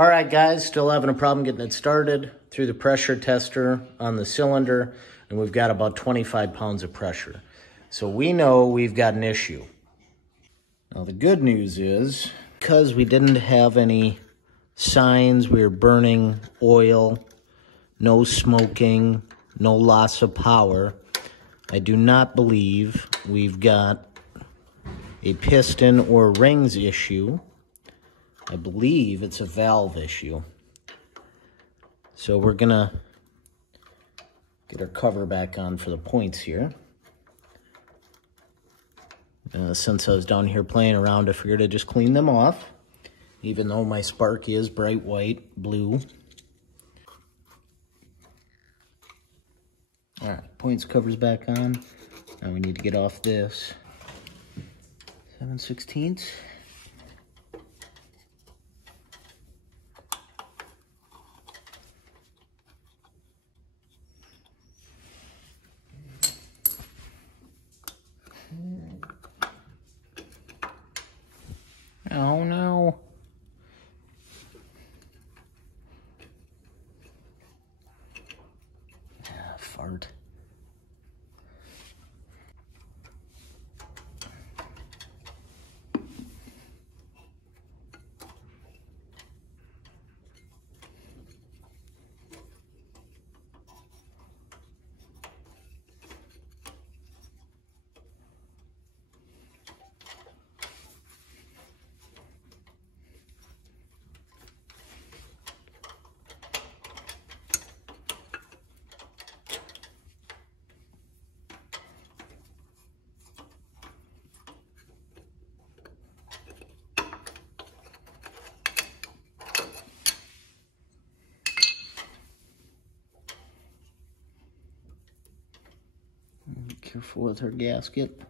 All right, guys, still having a problem getting it started through the pressure tester on the cylinder, and we've got about 25 pounds of pressure. So we know we've got an issue. Now, the good news is, because we didn't have any signs, we were burning oil, no smoking, no loss of power, I do not believe we've got a piston or rings issue. I believe it's a valve issue. So we're gonna get our cover back on for the points here. Since I was down here playing around, I figured I'd just clean them off, even though my spark is bright white, blue. All right, points cover's back on. Now we need to get off this 7/16. Oh no. Ah, fart. Be careful with her gasket.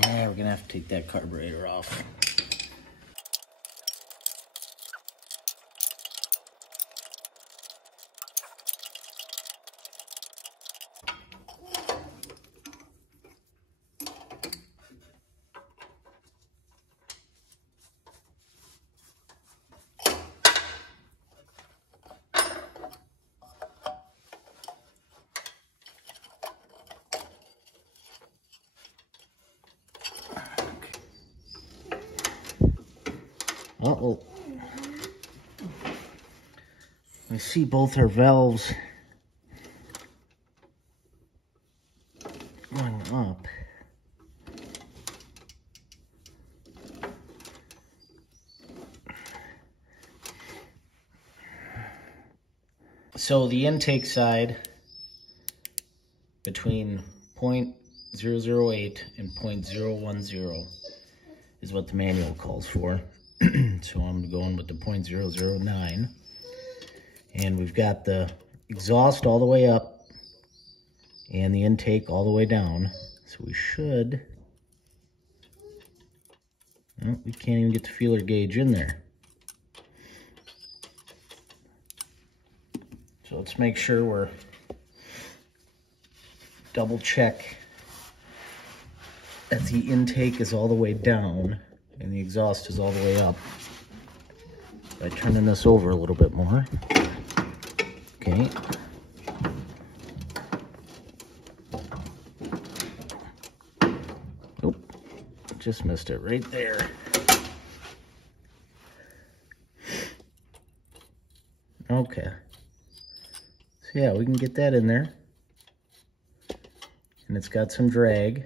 Yeah, we're gonna have to take that carburetor off. Uh-oh. I see both our valves going up. So the intake side between 0.008 and 0.010 is what the manual calls for. So I'm going with the 0.009. And we've got the exhaust all the way up and the intake all the way down. So we should... Oh, we can't even get the feeler gauge in there. So let's make sure we're double check that the intake is all the way down and the exhaust is all the way up by turning this over a little bit more. Okay. Oop, just missed it right there. Okay. So yeah, we can get that in there. And it's got some drag.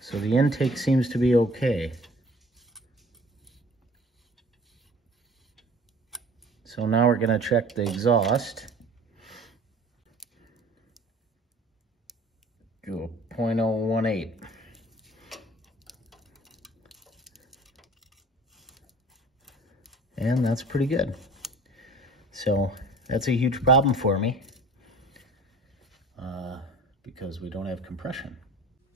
So the intake seems to be okay. So now we're gonna check the exhaust. Do a 0.018. and that's pretty good. So that's a huge problem for me because we don't have compression.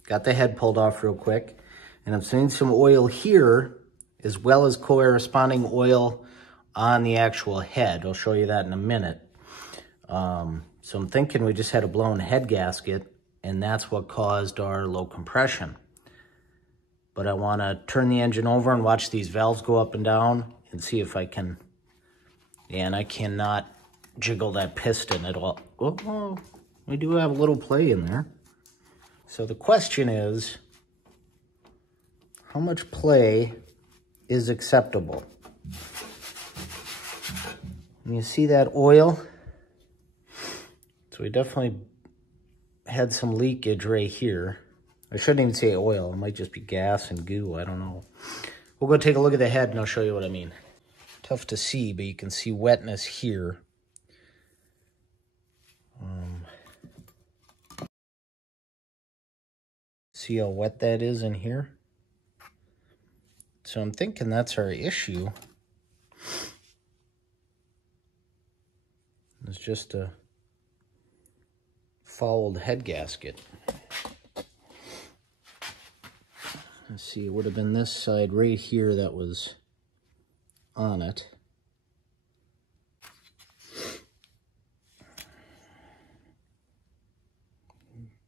Got the head pulled off real quick, and I'm seeing some oil here as well as corresponding oil on the actual head. I'll show you that in a minute. So I'm thinking we just had a blown head gasket, and that's what caused our low compression. But I want to turn the engine over and watch these valves go up and down and see if I can. And I cannot jiggle that piston at all. Oh, we do have a little play in there. So the question is, how much play is acceptable? And you see that oil? So we definitely had some leakage right here. I shouldn't even say oil. It might just be gas and goo. I don't know. We'll go take a look at the head and I'll show you what I mean. Tough to see, but you can see wetness here. See how wet that is in here? So I'm thinking that's our issue. It's just a fouled head gasket. Let's see, it would have been this side right here that was on it.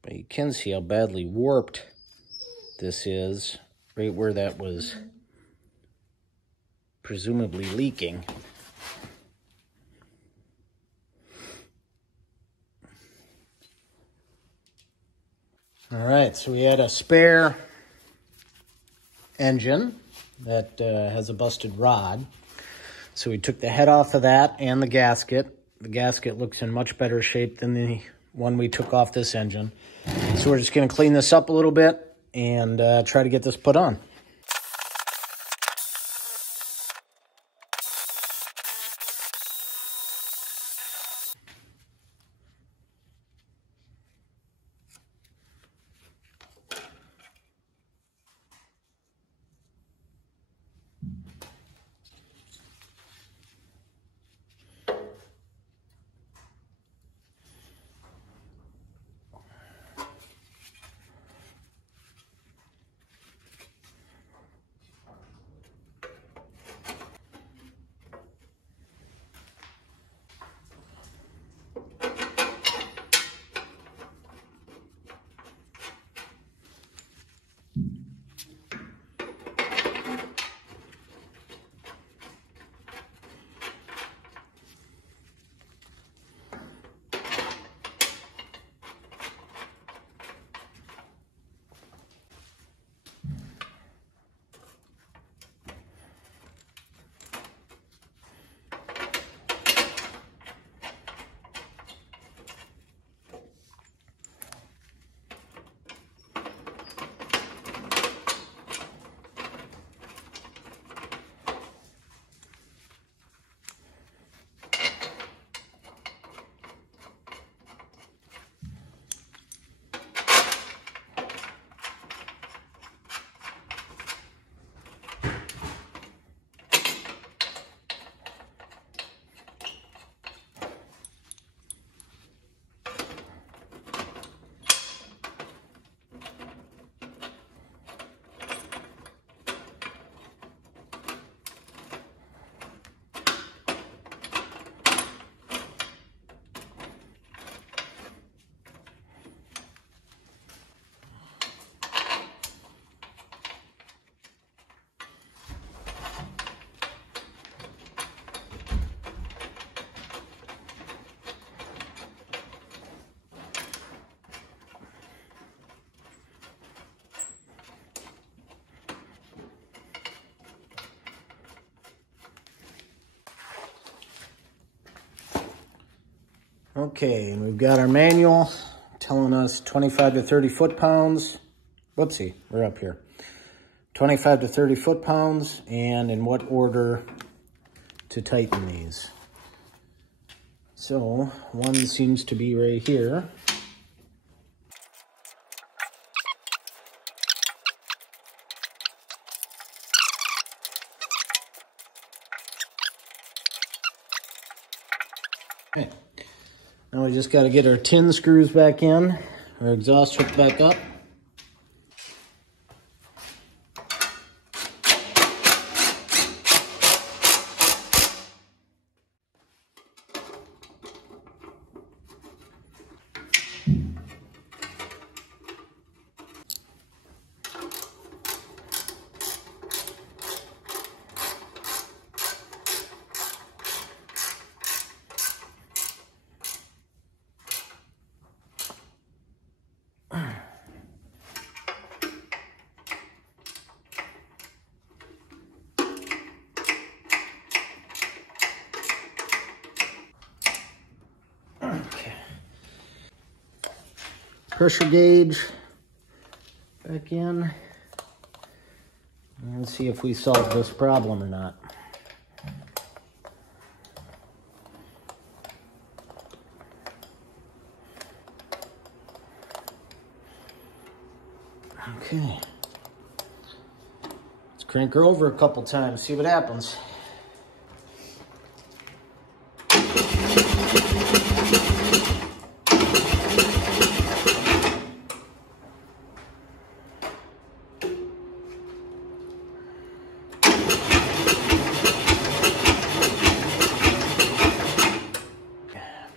But you can see how badly warped this is, right where that was presumably leaking. All right, so we had a spare engine that has a busted rod. So we took the head off of that and the gasket. The gasket looks in much better shape than the one we took off this engine. So we're just going to clean this up a little bit and try to get this put on. Okay, and we've got our manual telling us 25 to 30 foot-pounds. Whoopsie, we're up here. 25 to 30 foot-pounds, and in what order to tighten these. So, one seems to be right here. Now we just got to get our tin screws back in, our exhaust hook back up. Okay. Pressure gauge back in. And see if we solve this problem or not. Okay. Let's crank her over a couple times, see what happens.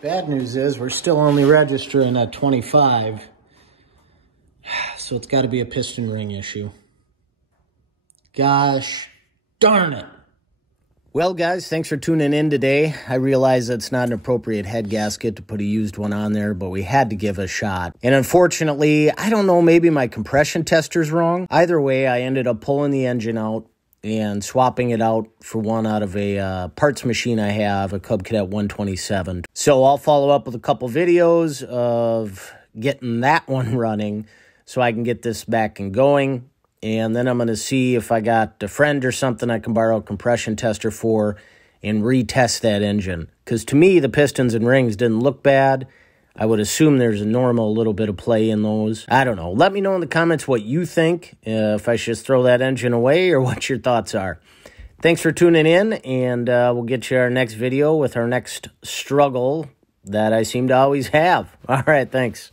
Bad news is we're still only registering at 25, so it's got to be a piston ring issue. Gosh darn it. Well, guys, thanks for tuning in today. I realize it's not an appropriate head gasket to put a used one on there, but we had to give it a shot. And unfortunately, I don't know, maybe my compression tester's wrong. Either way, I ended up pulling the engine out and swapping it out for one out of a parts machine I have, a Cub Cadet 127. So I'll follow up with a couple videos of getting that one running so I can get this back and going. And then I'm going to see if I got a friend or something I can borrow a compression tester for and retest that engine. Because to me, the pistons and rings didn't look bad. I would assume there's a normal little bit of play in those. I don't know. Let me know in the comments what you think, if I should throw that engine away or what your thoughts are. Thanks for tuning in, and we'll get you our next video with our next struggle that I seem to always have. All right, thanks.